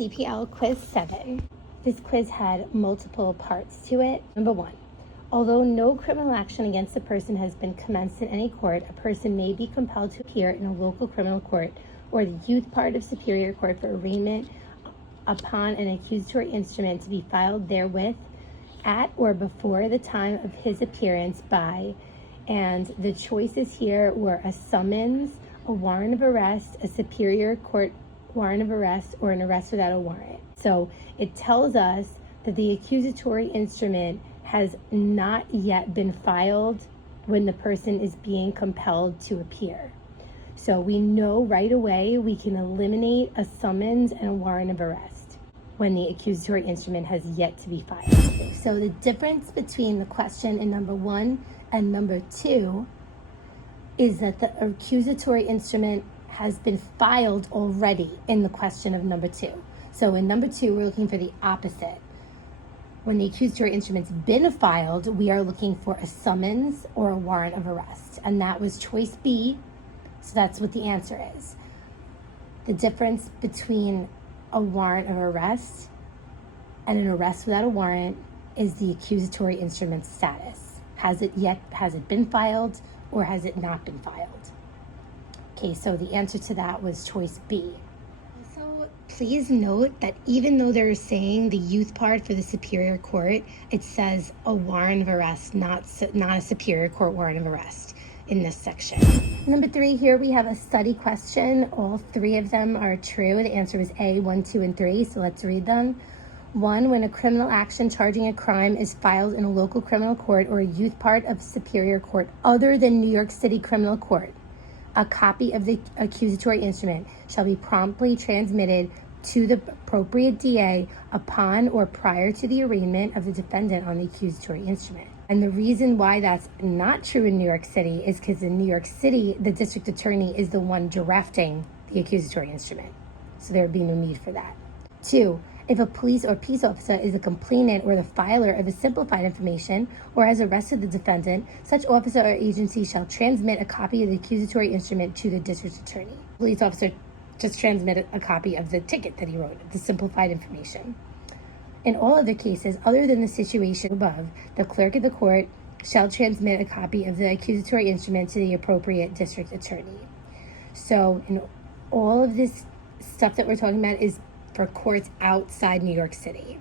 CPL Quiz 7. This quiz had multiple parts to it. Number 1. Although no criminal action against a person has been commenced in any court, a person may be compelled to appear in a local criminal court or the youth part of Superior Court for arraignment upon an accusatory instrument to be filed therewith at or before the time of his appearance by, and the choices here were a summons, a warrant of arrest, a Superior Court warrant of arrest, or an arrest without a warrant. So it tells us that the accusatory instrument has not yet been filed when the person is being compelled to appear. So we know right away we can eliminate a summons and a warrant of arrest when the accusatory instrument has yet to be filed. So the difference between the question in number 1 and number 2 is that the accusatory instrument has been filed already in the question of number 2. So in number 2, we're looking for the opposite. When the accusatory instrument's been filed, we are looking for a summons or a warrant of arrest. And that was choice B, so that's what the answer is. The difference between a warrant of arrest and an arrest without a warrant is the accusatory instrument's status. Has it been filed, or has it not been filed? Okay, so the answer to that was choice B. Also, please note that even though they're saying the youth part for the Superior Court, it says a warrant of arrest, not a Superior Court warrant of arrest in this section. Number 3, here we have a study question. All 3 of them are true. The answer is A, 1, 2, and 3, so let's read them. 1, when a criminal action charging a crime is filed in a local criminal court or a youth part of Superior Court other than New York City Criminal Court, a copy of the accusatory instrument shall be promptly transmitted to the appropriate DA upon or prior to the arraignment of the defendant on the accusatory instrument. And the reason why that's not true in New York City is because in New York City, the district attorney is the one drafting the accusatory instrument. So there would be no need for that. 2, if a police or peace officer is a complainant or the filer of a simplified information or has arrested the defendant, such officer or agency shall transmit a copy of the accusatory instrument to the district attorney. Police officer just transmitted a copy of the ticket that he wrote, the simplified information. In all other cases, other than the situation above, the clerk of the court shall transmit a copy of the accusatory instrument to the appropriate district attorney. So in all of this stuff that we're talking about is for courts outside New York City.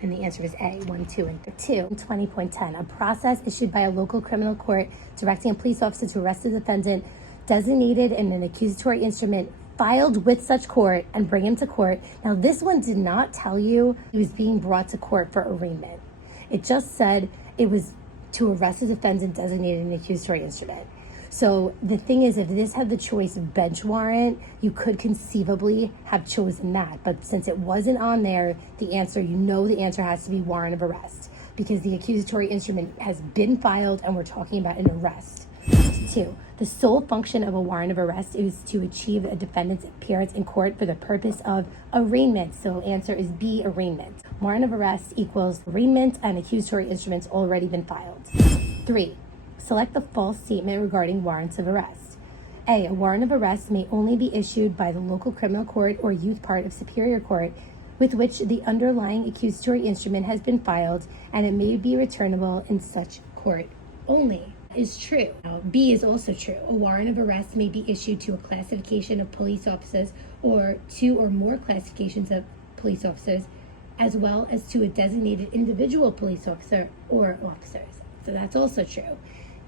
And the answer is A, 1, 2, and 3. 2, 20.10, a process issued by a local criminal court directing a police officer to arrest a defendant designated in an accusatory instrument filed with such court and bring him to court. Now, this one did not tell you he was being brought to court for arraignment. It just said it was to arrest a defendant designated in an accusatory instrument. So the thing is, if this had the choice of bench warrant, you could conceivably have chosen that. But since it wasn't on there, the answer has to be warrant of arrest because the accusatory instrument has been filed and we're talking about an arrest. 2, the sole function of a warrant of arrest is to achieve a defendant's appearance in court for the purpose of arraignment. So answer is B, arraignment. Warrant of arrest equals arraignment and accusatory instruments already been filed. 3, select the false statement regarding warrants of arrest. A warrant of arrest may only be issued by the local criminal court or youth part of Superior Court with which the underlying accusatory instrument has been filed, and it may be returnable in such court only. Is true. Now, B is also true. A warrant of arrest may be issued to a classification of police officers or 2 or more classifications of police officers, as well as to a designated individual police officer or officers. So that's also true.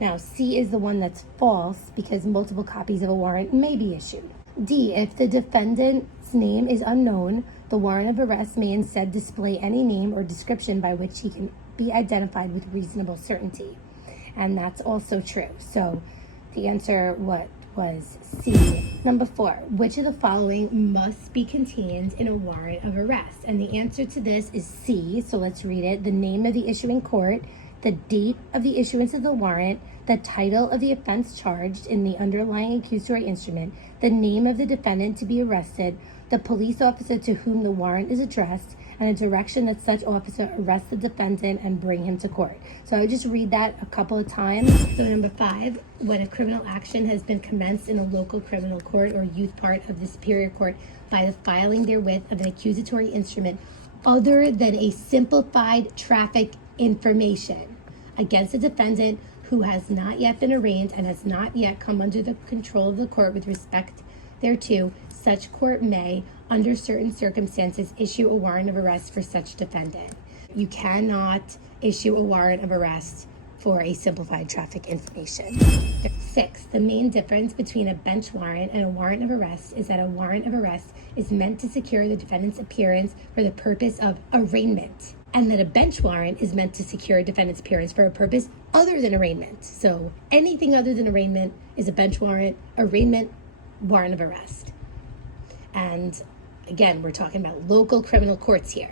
Now, C is the one that's false because multiple copies of a warrant may be issued. D, if the defendant's name is unknown, the warrant of arrest may instead display any name or description by which he can be identified with reasonable certainty. And that's also true. So the answer was C. Number 4, which of the following must be contained in a warrant of arrest? And the answer to this is C. So let's read it. The name of the issuing court, the date of the issuance of the warrant, the title of the offense charged in the underlying accusatory instrument, the name of the defendant to be arrested, the police officer to whom the warrant is addressed, and a direction that such officer arrest the defendant and bring him to court. So I would just read that a couple of times. So number 5, when a criminal action has been commenced in a local criminal court or youth part of the superior court by the filing therewith of an accusatory instrument other than a simplified traffic information against a defendant who has not yet been arraigned and has not yet come under the control of the court with respect thereto, such court may, under certain circumstances, issue a warrant of arrest for such defendant. You cannot issue a warrant of arrest for a simplified traffic information. 6, the main difference between a bench warrant and a warrant of arrest is that a warrant of arrest is meant to secure the defendant's appearance for the purpose of arraignment, and that a bench warrant is meant to secure a defendant's appearance for a purpose other than arraignment. So anything other than arraignment is a bench warrant, arraignment, warrant of arrest. And again, we're talking about local criminal courts here.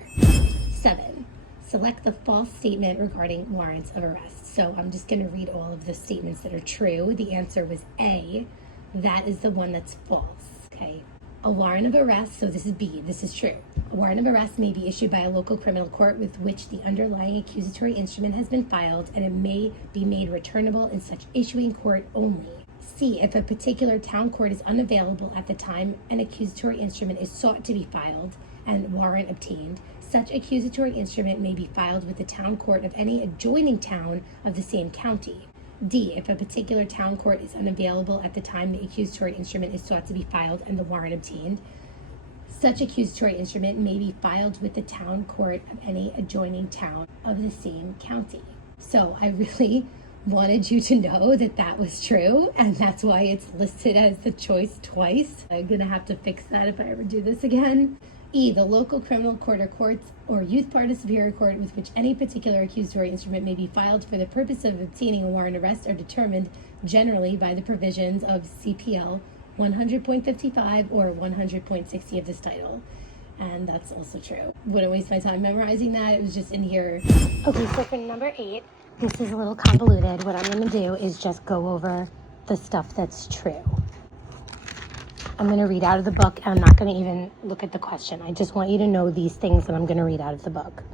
7, select the false statement regarding warrants of arrest. So I'm just going to read all of the statements that are true. The answer was A. That is the one that's false. Okay. A warrant of arrest, so this is B, this is true. A warrant of arrest may be issued by a local criminal court with which the underlying accusatory instrument has been filed, and it may be made returnable in such issuing court only. C, if a particular town court is unavailable at the time an accusatory instrument is sought to be filed and warrant obtained, such accusatory instrument may be filed with the town court of any adjoining town of the same county. D, if a particular town court is unavailable at the time the accusatory instrument is sought to be filed and the warrant obtained, such accusatory instrument may be filed with the town court of any adjoining town of the same county. So I really wanted you to know that that was true, and that's why it's listed as the choice twice. I'm gonna have to fix that if I ever do this again. E, the local criminal court or courts or youth part of superior court with which any particular accusatory instrument may be filed for the purpose of obtaining a warrant of arrest are determined generally by the provisions of CPL 100.55 or 100.60 of this title. And that's also true. Wouldn't waste my time memorizing that. It was just in here. Okay, so for number 8, this is a little convoluted. What I'm going to do is just go over the stuff that's true. I'm going to read out of the book, and I'm not going to even look at the question. I just want you to know these things that I'm going to read out of the book.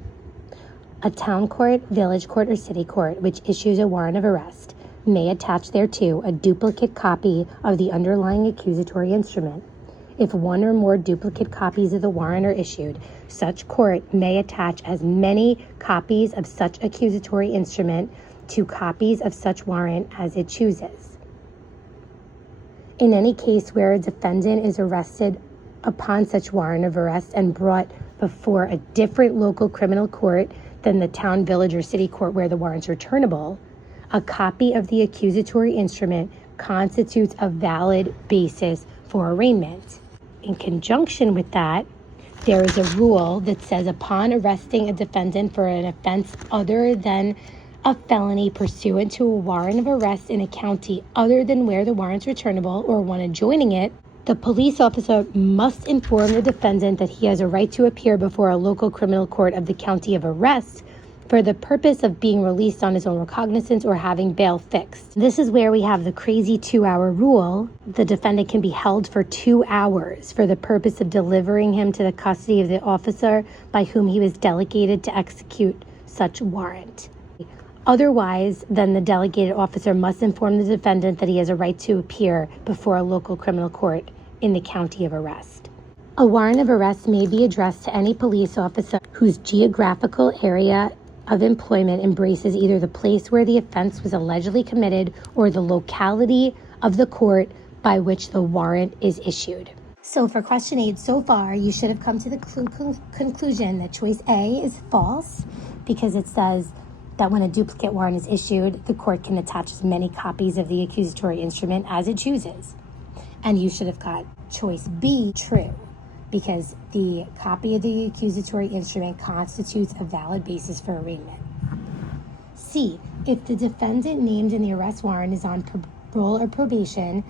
A town court, village court, or city court which issues a warrant of arrest may attach thereto a duplicate copy of the underlying accusatory instrument. If one or more duplicate copies of the warrant are issued, such court may attach as many copies of such accusatory instrument to copies of such warrant as it chooses. In any case where a defendant is arrested upon such warrant of arrest and brought before a different local criminal court than the town, village, or city court where the warrants are returnable, a copy of the accusatory instrument constitutes a valid basis for arraignment. In conjunction with that, there is a rule that says upon arresting a defendant for an offense other than a felony pursuant to a warrant of arrest in a county other than where the warrant's returnable or one adjoining it, the police officer must inform the defendant that he has a right to appear before a local criminal court of the county of arrest for the purpose of being released on his own recognizance or having bail fixed. This is where we have the crazy 2-hour rule. The defendant can be held for 2 hours for the purpose of delivering him to the custody of the officer by whom he was delegated to execute such warrant. Otherwise, then the delegated officer must inform the defendant that he has a right to appear before a local criminal court in the county of arrest. A warrant of arrest may be addressed to any police officer whose geographical area of employment embraces either the place where the offense was allegedly committed or the locality of the court by which the warrant is issued. So for question 8, so far, you should have come to the conclusion that choice A is false because it says that when a duplicate warrant is issued, the court can attach as many copies of the accusatory instrument as it chooses. And you should have got choice B true, because the copy of the accusatory instrument constitutes a valid basis for arraignment. C, if the defendant named in the arrest warrant is on parole or probation,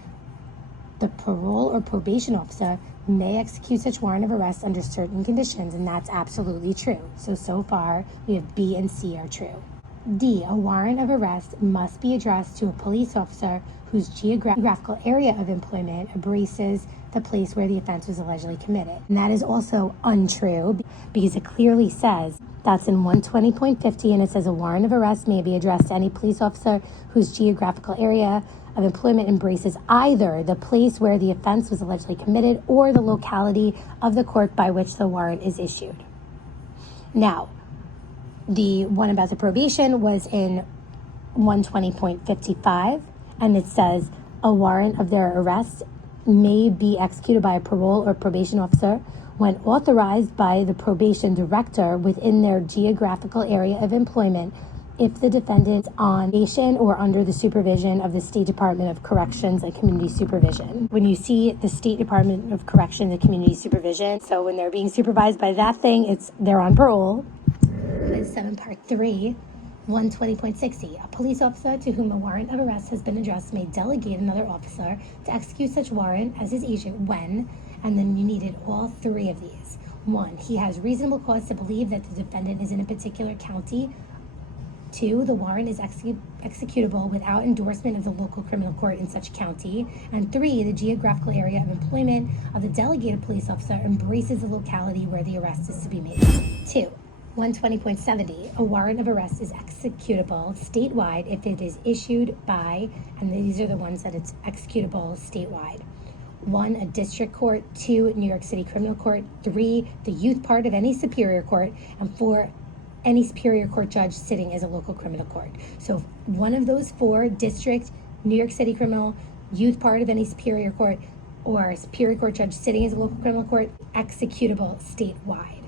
the parole or probation officer may execute such warrant of arrest under certain conditions, and that's absolutely true. So far, we have B and C are true. D, a warrant of arrest must be addressed to a police officer whose geographical area of employment embraces the place where the offense was allegedly committed. And that is also untrue because it clearly says that's in 120.50, and it says a warrant of arrest may be addressed to any police officer whose geographical area of employment embraces either the place where the offense was allegedly committed or the locality of the court by which the warrant is issued. Now, the one about the probation was in 120.55, and it says a warrant of their arrest may be executed by a parole or probation officer when authorized by the probation director within their geographical area of employment if the defendant is on probation or under the supervision of the State Department of Corrections and Community Supervision. When you see the State Department of Corrections and Community Supervision, so when they're being supervised by that thing, they're on parole. Quiz 7 Part 3, 120.60. A police officer to whom a warrant of arrest has been addressed may delegate another officer to execute such warrant as his agent when, and then you needed all three of these. 1, he has reasonable cause to believe that the defendant is in a particular county. 2, the warrant is executable without endorsement of the local criminal court in such county. And 3, the geographical area of employment of the delegated police officer embraces the locality where the arrest is to be made. 2, 120.70, a warrant of arrest is executable statewide if it is issued by, and these are the ones that it's executable statewide. 1, a district court. 2, New York City Criminal Court. 3, the youth part of any superior court. And 4, any superior court judge sitting as a local criminal court. So one of those 4, district, New York City criminal, youth part of any superior court, or superior court judge sitting as a local criminal court, executable statewide.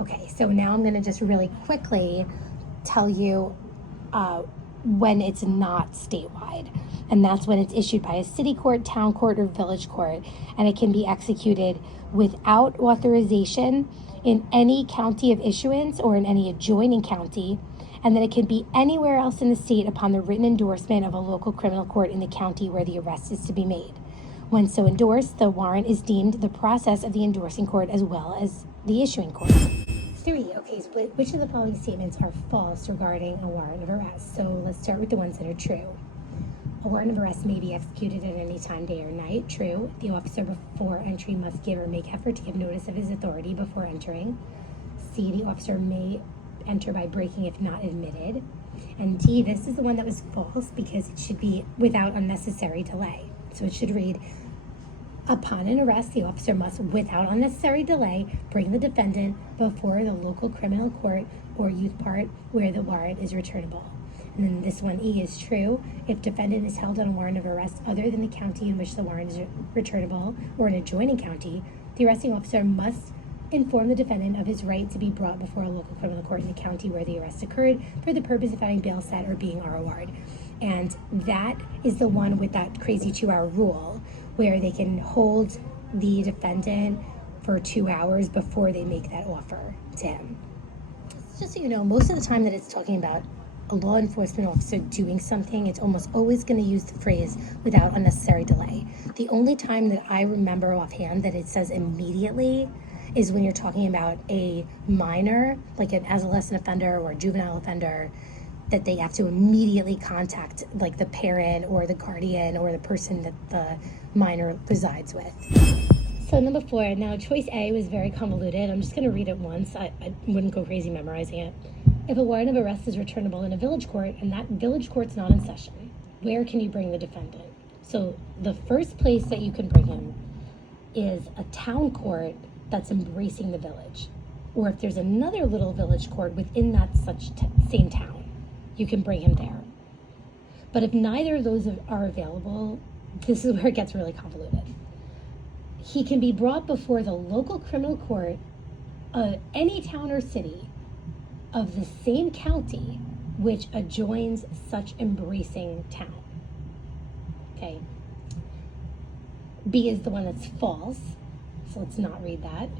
Okay, so now I'm going to just really quickly tell you when it's not statewide. And that's when it's issued by a city court, town court, or village court. And it can be executed without authorization in any county of issuance or in any adjoining county. And then it can be anywhere else in the state upon the written endorsement of a local criminal court in the county where the arrest is to be made. When so endorsed, the warrant is deemed the process of the endorsing court as well as the issuing court. 3, okay, so which of the following statements are false regarding a warrant of arrest? So let's start with the ones that are true. A warrant of arrest may be executed at any time, day or night. True. The officer before entry must give or make effort to give notice of his authority before entering. C, the officer may enter by breaking if not admitted. And D, this is the one that was false because it should be without unnecessary delay. So it should read, upon an arrest, the officer must, without unnecessary delay, bring the defendant before the local criminal court or youth part where the warrant is returnable. And then this one, E, is true. If defendant is held on a warrant of arrest other than the county in which the warrant is returnable or an adjoining county, the arresting officer must inform the defendant of his right to be brought before a local criminal court in the county where the arrest occurred for the purpose of having bail set or being ROR'd. And that is the one with that crazy 2-hour rule where they can hold the defendant for 2 hours before they make that offer to him. Just so you know, most of the time that it's talking about a law enforcement officer doing something, it's almost always going to use the phrase without unnecessary delay. The only time that I remember offhand that it says immediately is when you're talking about a minor, like an adolescent offender or a juvenile offender, that they have to immediately contact like the parent or the guardian or the person that the minor resides with. So number 4, now choice A was very convoluted. I'm just going to read it once. I wouldn't go crazy memorizing it. If a warrant of arrest is returnable in a village court and that village court's not in session, where can you bring the defendant? So the first place that you can bring him is a town court that's embracing the village. Or if there's another little village court within that same town, you can bring him there. But if neither of those are available, this is where it gets really convoluted. He can be brought before the local criminal court of any town or city of the same county which adjoins such embracing town. Okay. B is the one that's false, so let's not read that.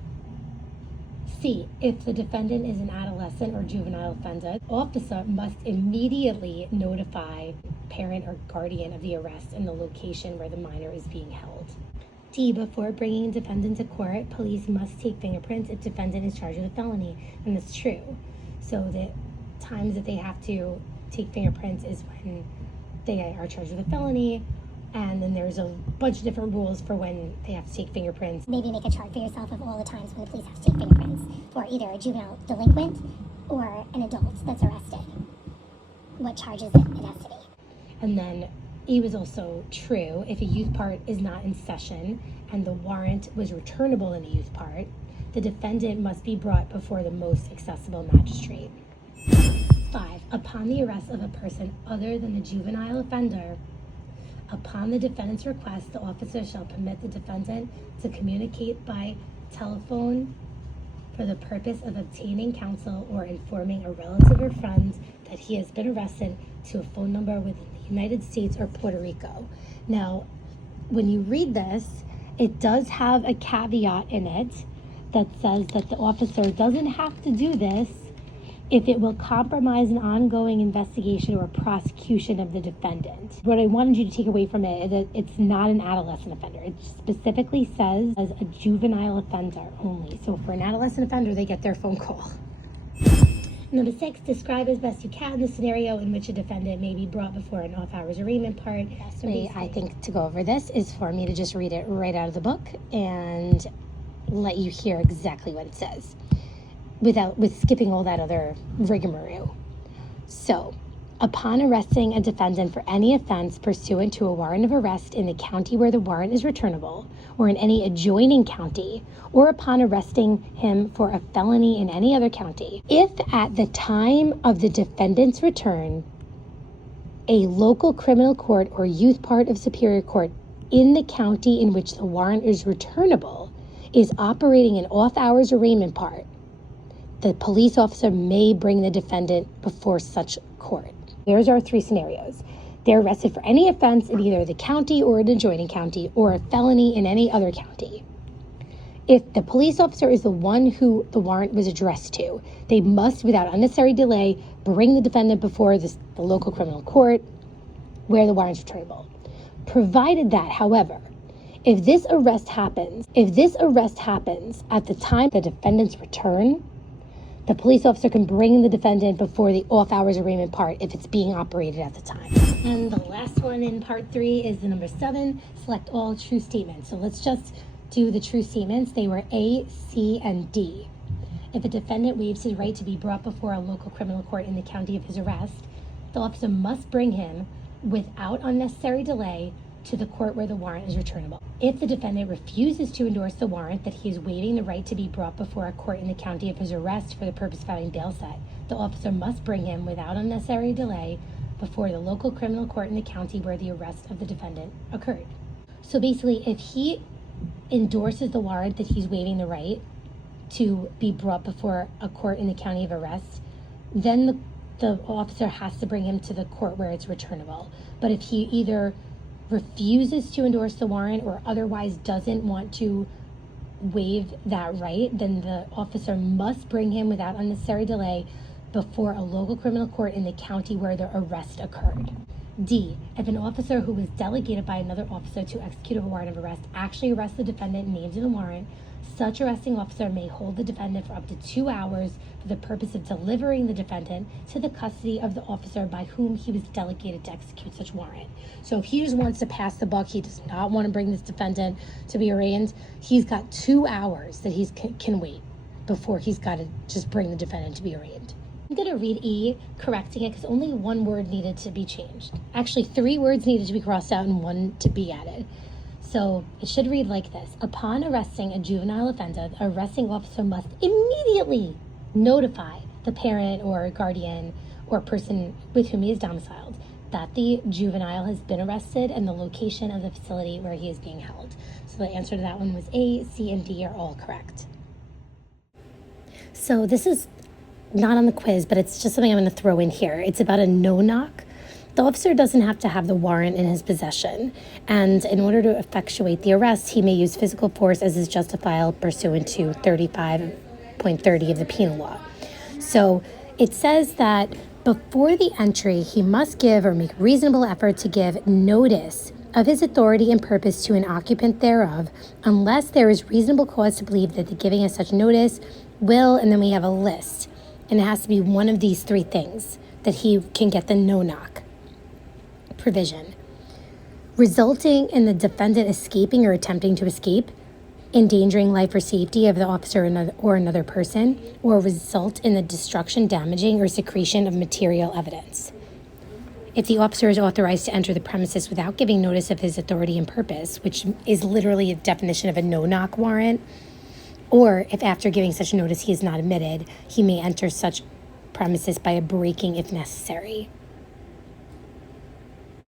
C, if the defendant is an adolescent or juvenile offender, officer must immediately notify parent or guardian of the arrest and the location where the minor is being held. D, before bringing defendant to court, police must take fingerprints if defendant is charged with a felony, and that's true. So that times that they have to take fingerprints is when they are charged with a felony, and then there's a bunch of different rules for when they have to take fingerprints. Maybe make a chart for yourself of all the times when the police have to take fingerprints for either a juvenile delinquent or an adult that's arrested. What charges it has to be. And then E was also true if a youth part is not in session and the warrant was returnable in a youth part, the defendant must be brought before the most accessible magistrate. 5. Upon the arrest of a person other than the juvenile offender, upon the defendant's request, the officer shall permit the defendant to communicate by telephone for the purpose of obtaining counsel or informing a relative or friend that he has been arrested to a phone number within the United States or Puerto Rico. Now, when you read this, it does have a caveat in it that says that the officer doesn't have to do this if it will compromise an ongoing investigation or prosecution of the defendant. What I wanted you to take away from it is that it's not an adolescent offender. It specifically says as a juvenile offender only. So for an adolescent offender, they get their phone call. Number 6, describe as best you can the scenario in which a defendant may be brought before an off-hours arraignment part. The best way, I think, to go over this is for me to just read it right out of the book and let you hear exactly what it says, with skipping all that other rigmarole. So, upon arresting a defendant for any offense pursuant to a warrant of arrest in the county where the warrant is returnable, or in any adjoining county, or upon arresting him for a felony in any other county, if at the time of the defendant's return, a local criminal court or youth part of superior court in the county in which the warrant is returnable is operating an off-hours arraignment part, the police officer may bring the defendant before such court. Here's our 3 scenarios. They're arrested for any offense in either the county or an adjoining county, or a felony in any other county. If the police officer is the one who the warrant was addressed to, they must, without unnecessary delay, bring the defendant before the local criminal court where the warrant is returnable. Provided that, however, if this arrest happens at the time the defendant's return, the police officer can bring the defendant before the off-hours arraignment part if it's being operated at the time. And the last one in part 3 is the number 7, select all true statements. So let's just do the true statements. They were A, C, and D. If a defendant waives his right to be brought before a local criminal court in the county of his arrest, the officer must bring him without unnecessary delay to the court where the warrant is returnable. If the defendant refuses to endorse the warrant that he is waiving the right to be brought before a court in the county of his arrest for the purpose of having bail set, the officer must bring him without unnecessary delay before the local criminal court in the county where the arrest of the defendant occurred. So basically, if he endorses the warrant that he's waiving the right to be brought before a court in the county of arrest, then the officer has to bring him to the court where it's returnable. But if he either refuses to endorse the warrant or otherwise doesn't want to waive that right, then the officer must bring him without unnecessary delay before a local criminal court in the county where the arrest occurred. D, if an officer who was delegated by another officer to execute a warrant of arrest actually arrests the defendant named in the warrant, such arresting officer may hold the defendant for up to 2 hours for the purpose of delivering the defendant to the custody of the officer by whom he was delegated to execute such warrant. So if he just wants to pass the buck, he does not want to bring this defendant to be arraigned, he's got 2 hours that he can wait before he's got to just bring the defendant to be arraigned. I'm going to read E, correcting it, because only 1 word needed to be changed. Actually, 3 words needed to be crossed out and 1 to be added. So it should read like this. Upon arresting a juvenile offender, the arresting officer must immediately notify the parent or guardian or person with whom he is domiciled that the juvenile has been arrested and the location of the facility where he is being held. So the answer to that one was A, C, and D are all correct. So this is not on the quiz, but it's just something I'm going to throw in here. It's about a no-knock. The officer doesn't have to have the warrant in his possession, and in order to effectuate the arrest, he may use physical force as is justifiable pursuant to 35.30 of the penal law. So it says that before the entry, he must give or make reasonable effort to give notice of his authority and purpose to an occupant thereof, unless there is reasonable cause to believe that the giving of such notice will, and then we have a list, And it has to be one of these three things that he can get the no-knock provision. Resulting in the defendant escaping or attempting to escape, endangering life or safety of the officer or another person, or result in the destruction, damaging, or secretion of material evidence. If the officer is authorized to enter the premises without giving notice of his authority and purpose, which is literally a definition of a no-knock warrant, or if after giving such notice he is not admitted, he may enter such premises by a breaking if necessary.